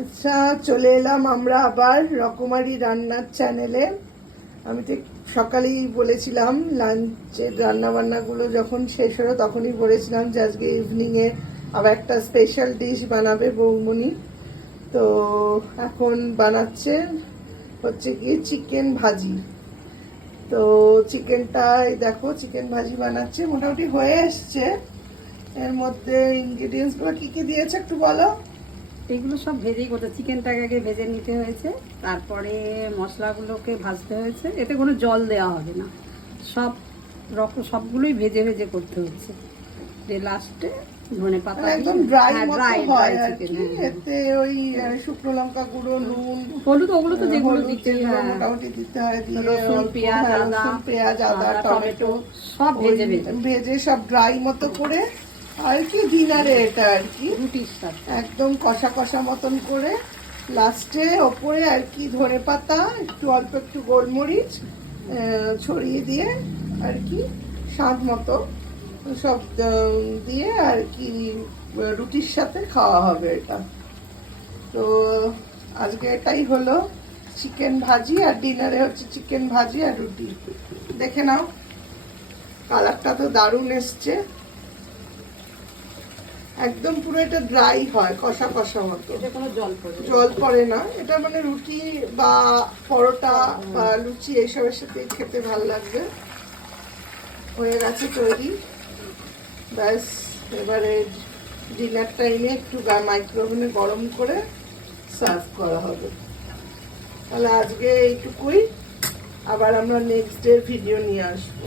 আচ্ছা, চলে এলাম আমরা আবার রকমারি রান্নার চ্যানেলে। আমি ঠিক সকালেই বলেছিলাম, লাঞ্চের রান্নাবান্নাগুলো যখন শেষ হলো তখনই বলেছিলাম যে আজকে ইভিনিংয়ে আবার একটা স্পেশাল ডিশ বানাবে বৌমনি। তো এখন বানাচ্ছে হচ্ছে কি চিকেন ভাজি। তো চিকেনটাই দেখো, চিকেন ভাজি বানাচ্ছে, মোটামুটি হয়ে এসছে। এর মধ্যে ইনগ্রিডিয়েন্টসগুলো কী কী দিয়েছে একটু বলো। এগুলো সব ভেজেই করতে, চিকেনটাকে আগে ভেজে নিতে হয়েছে, তারপরে মশলাগুলোকে ভাজতে হয়েছে। এতে কোনো জল দেওয়া হবে না, সব সবগুলোই ভেজে ভেজে করতে হচ্ছে। যে লাস্টে ধনে পাতা মানে একদম ড্রাই মতো ড্রাই হয় আর চিকেন। কি। এতে ওই শুকনো লঙ্কা গুঁড়ো, নুন, হলুদ, ওগুলো তো যেগুলো হলুদ দিচ্ছে, যেগুলো মোটামুটি দিতে হয় দিয়ে, রসুন, অল্প, পেঁয়াজ, হ্যাঁ, আদা, রসুন, পেঁয়াজ, আদা, টমেটো সব ভেজে ভেজে ভেজে সব ড্রাই মতো করে আর কি ডিনারে এটা আর কি রুটির সাথে একদম কষা কষা মতন করে লাস্টে ওপরে আর কি ধনে পাতা, একটু অল্প একটু গোলমরিচ ছড়িয়ে দিয়ে আর কি স্বাদ মতো সব দিয়ে আর কি রুটির সাথে খাওয়া হবে এটা। তো আজকে এটাই হলো চিকেন ভাজি, আর ডিনারে হচ্ছে চিকেন ভাজি আর রুটি। দেখে নাও, কালারটা তো দারুণ এসছে, একদম পুরো এটা ড্রাই হয়, কষা কষা মতো, কোনো জল পড়ে না। এটা মানে রুটি বা পরোটা বা লুচি এইসবের সাথে খেতে ভালো লাগবে। হয়ে গেছে তৈরি, ব্যাস এবারে ডিনার টাইমে একটু মাইক্রোওভেনে গরম করে সার্ভ করা হবে। তাহলে আজকে এইটুকুই, আবার আমরা নেক্সট ডে ভিডিও নিয়ে আসবো।